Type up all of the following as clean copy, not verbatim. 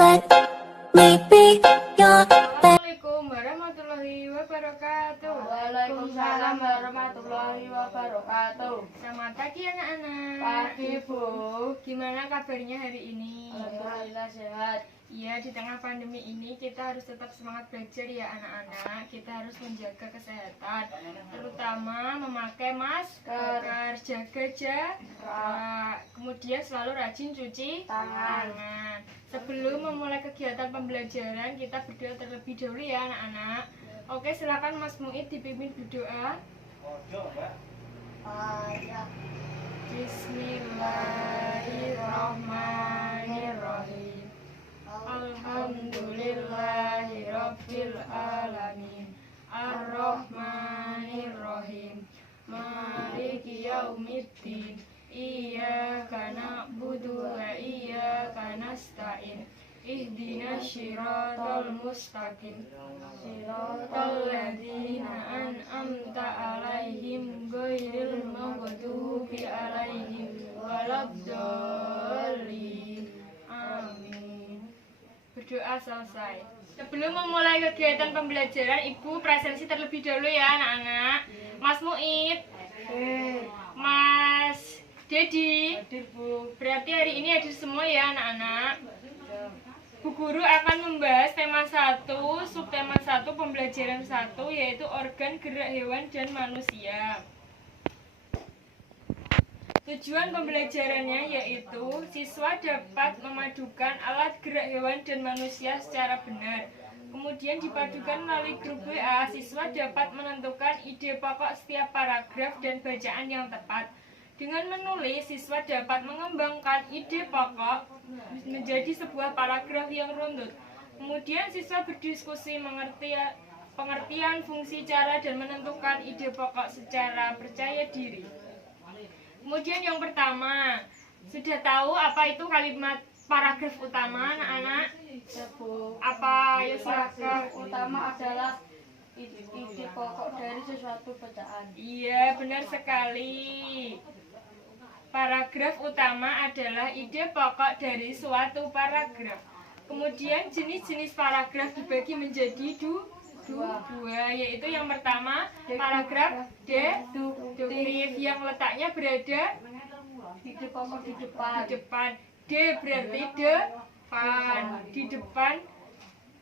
let me be your best. Assalamualaikum warahmatullahi wabarakatuh. Waalaikumsalam warahmatullahi wabarakatuh. Selamat pagi anak-anak. Pagi, Bu. Gimana kabarnya hari ini? Alhamdulillah sehat. Iya, di tengah pandemi ini kita harus tetap semangat belajar ya anak-anak. Kita harus menjaga kesehatan, terutama memakai masker, jaga jarak, kemudian selalu rajin cuci tangan. Sebelum memulai kegiatan pembelajaran, kita berdoa terlebih dahulu ya anak-anak. Oke, silakan Mas Muid dipimpin berdoa. Bismillahirrahmanirrahim. Alhamdulillahirabbil alamin. Arrahmanirrahim. Maliki yaumiddin. Iyyaka na'budu wa iyyaka nasta'in. Ihdinas siratal mustaqim. Siratal ladzina an'amta 'alaihim ghairil maghdubi 'alaihim waladdallin. Amin. Berdoa selesai. Sebelum memulai kegiatan pembelajaran, Ibu presensi terlebih dahulu ya anak-anak. Mas Muid, Mas Dedi, Hadir, Bu. berarti hari ini hadir semua ya anak-anak. Bu Guru akan membahas tema 1, subtema 1, pembelajaran 1, yaitu organ gerak hewan dan manusia. Tujuan pembelajarannya yaitu siswa dapat memadukan alat gerak hewan dan manusia secara benar. Kemudian dipadukan melalui grup WA, siswa dapat menentukan ide pokok setiap paragraf dan bacaan yang tepat. Dengan menulis, siswa dapat mengembangkan ide pokok menjadi sebuah paragraf yang runtut. Kemudian siswa berdiskusi pengertian, fungsi, cara, dan menentukan ide pokok secara percaya diri. Kemudian yang pertama, sudah tahu apa itu kalimat paragraf utama anak-anak? Ya, Bu. Apa? Ya Paragraf silakan. utama adalah ide pokok dari sesuatu bacaan. Iya, benar sekali. Paragraf utama adalah ide pokok dari suatu paragraf. Kemudian jenis-jenis paragraf dibagi menjadi dua, yaitu yang pertama paragraf deduktif yang letaknya berada Ide pokok di depan. di depan. D berarti depan, di depan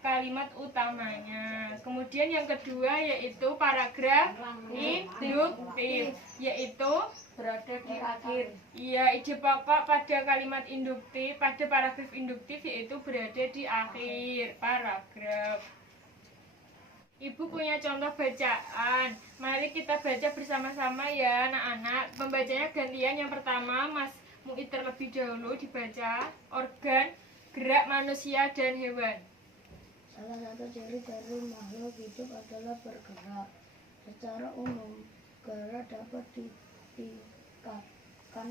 kalimat utamanya. Kemudian yang kedua yaitu paragraf induktif, yaitu Berada di akhir. iya, ide pokok pada kalimat induktif, pada paragraf induktif yaitu berada di akhir paragraf. Ibu punya contoh bacaan. Mari kita baca bersama-sama ya anak-anak. Pembacanya gantian. Yang pertama Mas Muid terlebih dahulu dibaca. Organ gerak manusia dan hewan. Salah satu ciri dari makhluk hidup adalah bergerak. Secara umum, gerak dapat ditingkatkan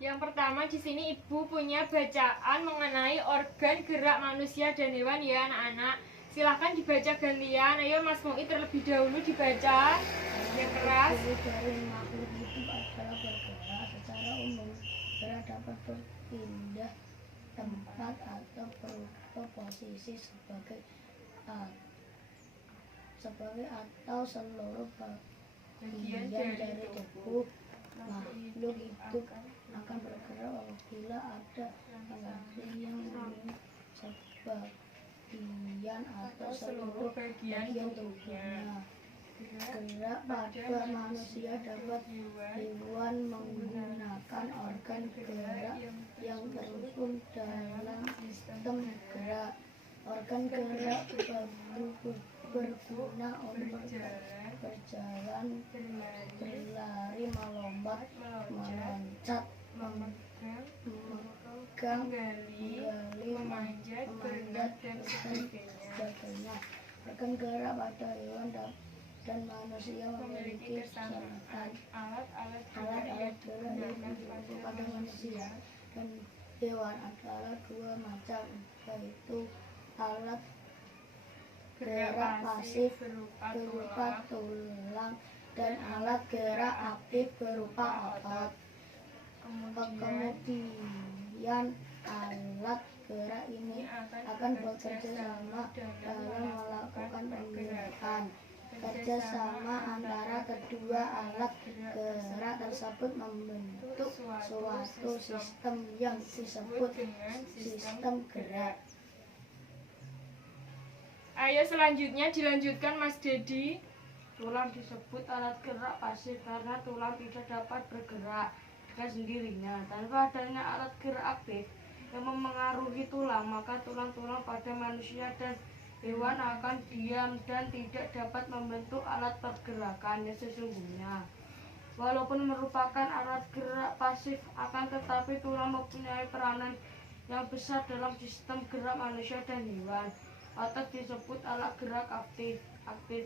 Yang pertama di sini Ibu punya bacaan mengenai organ gerak manusia dan hewan ya anak-anak. Silahkan dibaca gantian. Ayo Mas Muid terlebih dahulu dibaca yang keras. Ciri dari makhluk hidup adalah bergerak. Secara umum, gerak dapat berpindah tempat atau berubah posisi sebagai atau seluruh bagian dari tubuh. Makhluk hidup akan bergerak apabila ada bagian yang sebagian atau seluruh bagian tubuhnya. Gerak pada manusia dapat hewan menggunakan organ gerak yang terhubung dalam sistem gerak. Organ gerak berguna untuk berjalan, berlari, melompat, meloncat, memegang, menggali, memanjat, dan sebagainya. Organ gerak pada hewan dan manusia memiliki alat-alat gerak yang dimiliki pada manusia dan hewan adalah dua macam, yaitu alat gerak pasif berupa tulang dan alat gerak aktif berupa otot. Kemudian gerak ini akan bekerja sama dalam melakukan pergerakan. Kerjasama antara kedua alat gerak tersebut membentuk suatu sistem yang disebut sistem gerak. Ayo selanjutnya dilanjutkan Mas Dedi. Tulang disebut alat gerak pasif karena tulang tidak dapat bergerak dengan sendirinya. Tanpa adanya alat gerak aktif yang memengaruhi tulang, maka tulang-tulang pada manusia dan hewan akan diam dan tidak dapat membentuk alat pergerakan yang sesungguhnya. Walaupun merupakan alat gerak pasif, akan tetapi tulang mempunyai peranan yang besar dalam sistem gerak manusia dan hewan. Otot disebut alat gerak aktif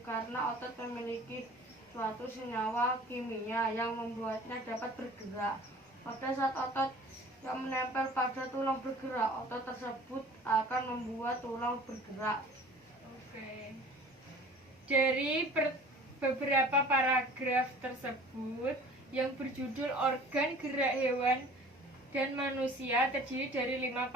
karena otot memiliki suatu senyawa kimia yang membuatnya dapat bergerak. Pada saat otot yang menempel pada tulang bergerak, otot tersebut akan membuat tulang bergerak. Oke. Dari beberapa paragraf tersebut yang berjudul organ gerak hewan dan manusia terdiri dari 5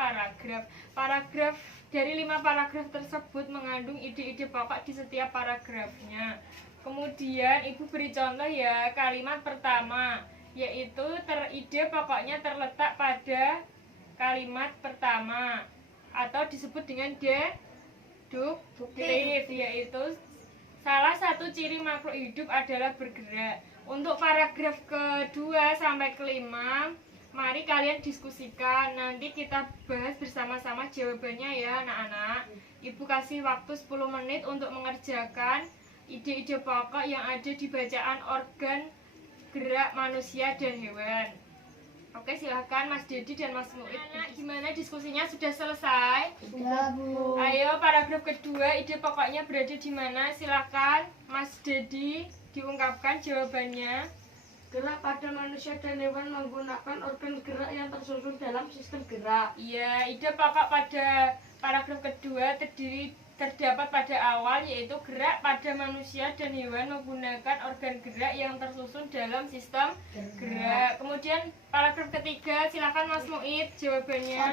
paragraf. Dari 5 paragraf tersebut mengandung ide-ide pokok di setiap paragrafnya. Kemudian Ibu beri contoh ya, kalimat pertama, yaitu ide pokoknya terletak pada kalimat pertama atau disebut dengan deduktif, yaitu salah satu ciri makhluk hidup adalah bergerak. Untuk paragraf kedua sampai kelima, mari kalian diskusikan, nanti kita bahas bersama-sama jawabannya ya anak-anak. Ibu kasih waktu 10 menit untuk mengerjakan ide-ide pokok yang ada di bacaan organ gerak manusia dan hewan. Oke, silahkan Mas Dedi dan Mas Muid. Gimana diskusinya, sudah selesai? Sudah, Bu. Ayo, paragraf kedua, ide pokoknya berada di mana? Silahkan Mas Dedi diungkapkan jawabannya. Gerak pada manusia dan hewan menggunakan organ gerak yang tersusun dalam sistem gerak. Iya, ide pokok pada paragraf kedua terdapat pada awal, yaitu gerak pada manusia dan hewan menggunakan organ gerak yang tersusun dalam sistem gerak. Kemudian paragraf ketiga, silakan Mas Muid jawabannya.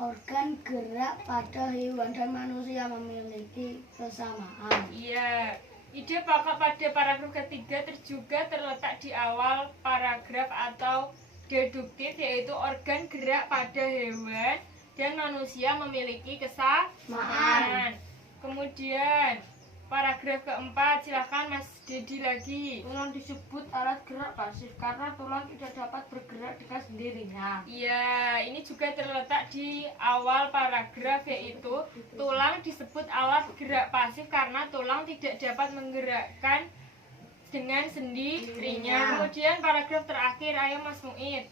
Organ gerak pada hewan dan manusia memiliki kesamaan. Iya. Ide pokok pada paragraf ketiga juga terletak di awal paragraf atau deduktif, yaitu organ gerak pada hewan dan manusia memiliki kesamaan. Kemudian paragraf keempat, silahkan Mas Dedi lagi. Tulang disebut alat gerak pasif karena tulang tidak dapat bergerak dengan sendirinya. Iya, ini juga terletak di awal paragraf, yaitu tulang disebut alat gerak pasif karena tulang tidak dapat menggerakkan dengan sendirinya. Kemudian paragraf terakhir, ayo Mas Muid.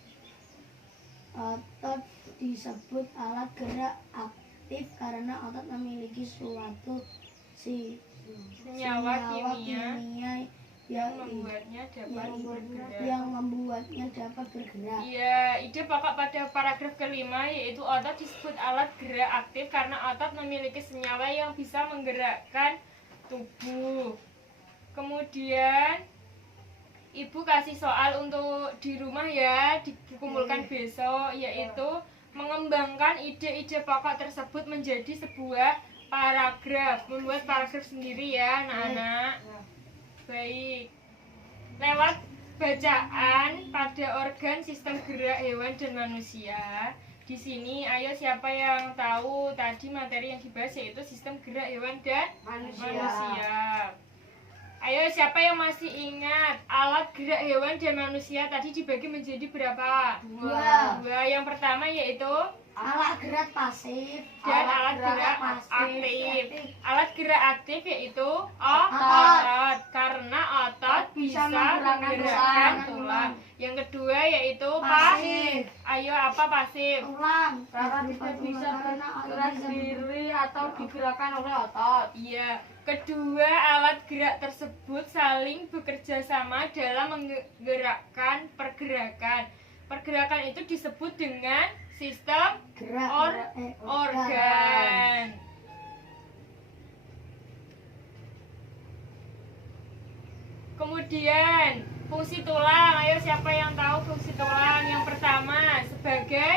Otot disebut alat gerak aktif karena otot memiliki suatu senyawa kimia yang membuatnya dapat bergerak. Iya, ide pokok pada paragraf kelima, yaitu otot disebut alat gerak aktif karena otot memiliki senyawa yang bisa menggerakkan tubuh. Kemudian Ibu kasih soal untuk di rumah ya, dikumpulkan besok, yaitu mengembangkan ide-ide pokok tersebut menjadi sebuah paragraf, membuat paragraf sendiri ya anak-anak. Baik, lewat bacaan pada organ sistem gerak hewan dan manusia. Di sini ayo siapa yang tahu tadi materi yang dibahas, yaitu sistem gerak hewan dan manusia. Ayo siapa yang masih ingat alat gerak hewan dan manusia tadi dibagi menjadi berapa? Dua. Yang pertama yaitu Alat gerak pasif dan alat gerak aktif. Alat gerak aktif yaitu otot, karena otot bisa menggerakkan tulang. Yang kedua yaitu pasif. Ayo, apa pasif? tulang Karena tidak bisa bergerak sendiri atau digerakkan oleh otot. Iya. Kedua, alat gerak tersebut saling bekerja sama dalam menggerakkan pergerakan. Pergerakan itu disebut dengan sistem organ. Kemudian fungsi tulang. Ayo siapa yang tahu fungsi tulang? Yang pertama sebagai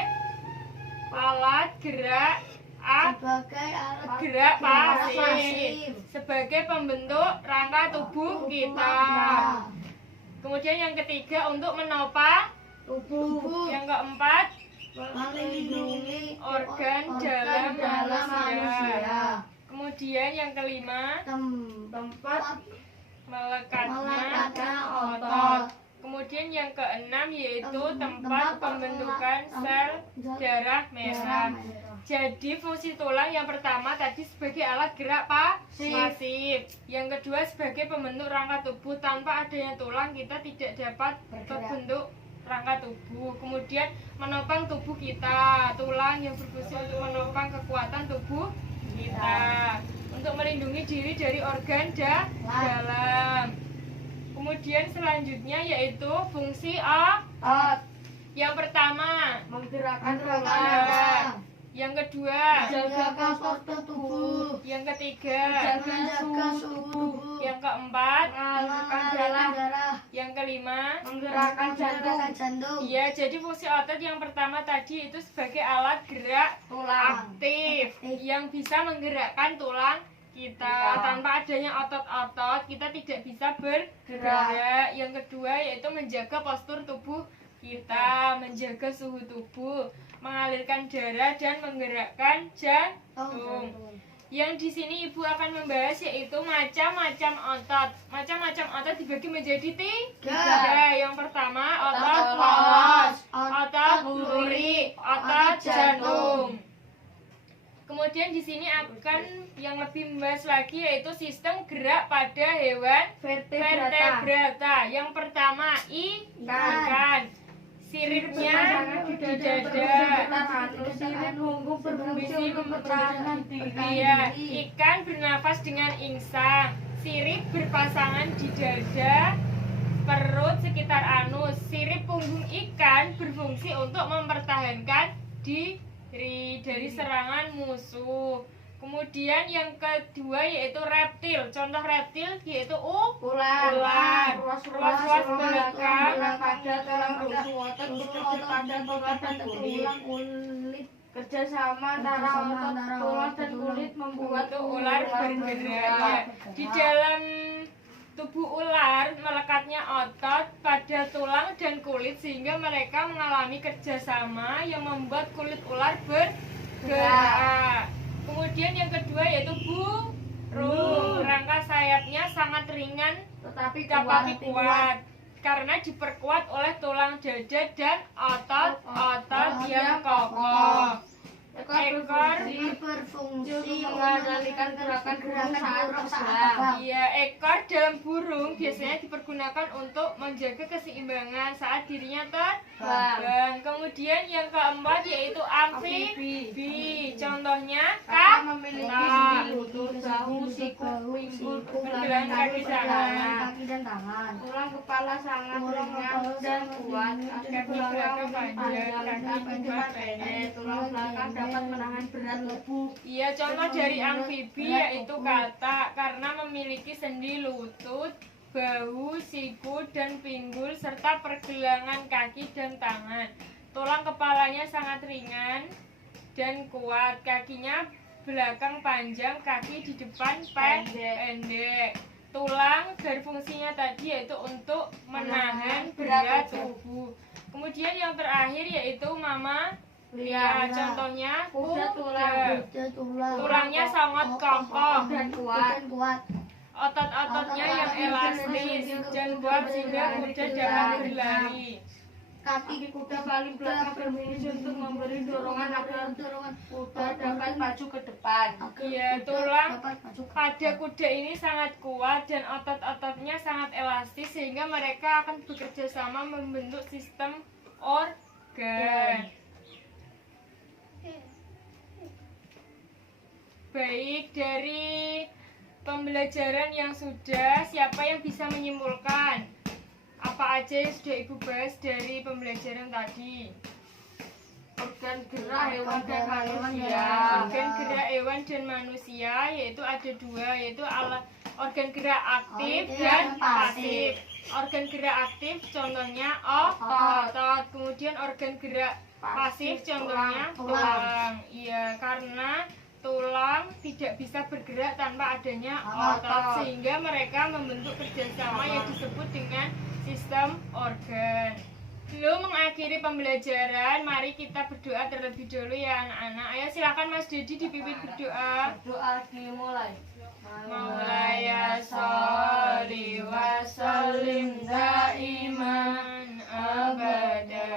alat gerak sebagai alat gerak pasif pasif. sebagai pembentuk rangka tubuh kita. Kemudian yang ketiga untuk menopang Tubuh yang keempat melindungi organ dalam manusia. Kemudian yang kelima tempat melekatnya otot. Kemudian yang keenam yaitu tempat pembentukan sel darah merah. Jadi fungsi tulang yang pertama tadi sebagai alat gerak pasif. Yang kedua sebagai pembentuk rangka tubuh. Tanpa adanya tulang kita tidak dapat membentuk rangka tubuh. Kemudian menopang tubuh kita. Tulang yang berfungsi untuk menopang kekuatan tubuh kita. Untuk melindungi diri dari organ dalam. Kemudian selanjutnya yaitu fungsi otot. Yang pertama Menggerakkan tulang. tulang. Yang kedua, jaga postur tubuh, yang ketiga, menjaga suhu tubuh, yang keempat, Mengalirkan mengalirkan darah. darah, yang kelima. Menggerakkan jantung. menggerakkan jantung, Iya, jadi fungsi otot yang pertama tadi itu sebagai alat gerak Tulang. aktif yang bisa menggerakkan tulang kita. Tanpa adanya otot-otot kita tidak bisa bergerak. Yang kedua yaitu menjaga postur tubuh kita, menjaga suhu tubuh, mengalirkan darah dan menggerakkan jantung. Yang di sini Ibu akan membahas yaitu macam-macam otot. Macam-macam otot dibagi menjadi tiga. Yang pertama otot poros, otot duri, otot jantung. Kemudian di sini akan yang lebih membahas lagi yaitu sistem gerak pada hewan vertebrata. Yang pertama ikan. Siripnya di dada. Sirip punggung berfungsi mempertahankan diri. Iya, ikan bernafas dengan insang. Sirip berpasangan di dada, perut sekitar anus. Sirip punggung ikan berfungsi untuk mempertahankan diri dari serangan musuh. Kemudian yang kedua yaitu reptil. Contoh reptil yaitu Ular. Ruas-ruas belakang pada tulang rusuk otot bekerja pada tulang dan kulit. kulit, Kerjasama antara otot, tulang dan kulit membuat untuk ular bergerak. Di dalam tubuh ular melekatnya otot pada tulang dan kulit sehingga mereka mengalami kerjasama yang membuat kulit ular bergerak. Kemudian yang kedua yaitu burung. Rangka sayapnya sangat ringan Tetapi tapi kuat karena diperkuat oleh tulang dada dan otot-otot yang kokoh. Ekor berfungsi mengendalikan gerakan burung saat terbang. Iya, ekor dalam burung biasanya dipergunakan untuk menjaga keseimbangan saat dirinya terbang. Kemudian yang keempat yaitu amfibi. Contohnya Memiliki kak, lutut, bahu, siku, pinggul, pergelangan kaki tangan. kaki dan tangan, tulang kepala sangat ringan dan kuat. Kaki belakang panjang, kaki depan pendek. Tulang belakang dapat menahan berat tubuh. Iya, contoh dari amfibi yaitu katak karena memiliki sendi lutut, bahu, siku, dan pinggul serta pergelangan kaki dan tangan. Tulang kepalanya sangat ringan dan kuat. Kakinya belakang panjang, kaki di depan pendek. Tulang berfungsinya tadi yaitu untuk menahan berat tubuh. Kemudian yang terakhir yaitu mama. Ya, contohnya Kuda kuda. tulang, Tulangnya sangat kokoh dan kuat. Otot-ototnya yang elastis dan kuat sehingga kuda dapat berlari. kaki Kuda paling belakang berfungsi untuk memberi dorongan agar kuda dapat maju ke depan. Iya, tulang dapat maju ke pada kuda ini sangat kuat dan otot-ototnya sangat elastis sehingga mereka akan bekerja sama membentuk sistem organ. Baik, dari pembelajaran yang sudah, siapa yang bisa menyimpulkan apa aja yang sudah Ibu bahas dari pembelajaran tadi? Organ gerak hewan dan manusia. Organ gerak hewan dan manusia yaitu ada dua, yaitu organ gerak aktif dan pasif. Organ gerak aktif contohnya otot. Kemudian organ gerak pasif contohnya tulang. Iya, karena tulang tidak bisa bergerak tanpa adanya otot, sehingga mereka membentuk kerjasama yang disebut dengan sistem organ. Sebelum mengakhiri pembelajaran, mari kita berdoa terlebih dahulu ya anak-anak. Ayo silakan Mas Dedi dipimpin berdoa. Doa dimulai. Maulaya sholli wa sallim daiman abada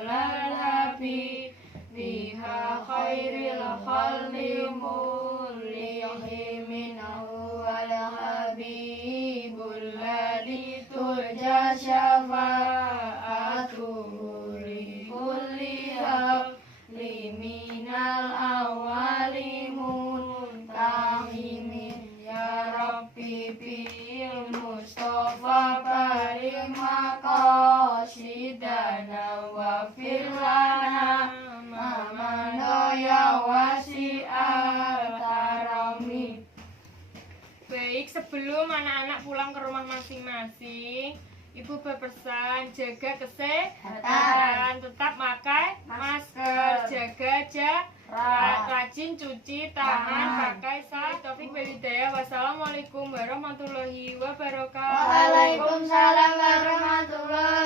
alal habib biha khairil khalqi mulihi minhu wal habibul ladhi turja syafa'atuhu li kulli habli minal awali muntahimin ya Rabbi bil Mustafa barik maqasidana wa firlana mamano ya wasi'al karami. Baik, sebelum anak-anak pulang ke rumah masing-masing, Ibu berpesan jaga kesehatan, tetap pakai masker, jaga jarak, rajin cuci tangan, pakai sabun. Taufik wal hidayah. Wassalamualaikum warahmatullahi wabarakatuh. Waalaikumsalam warahmatullahi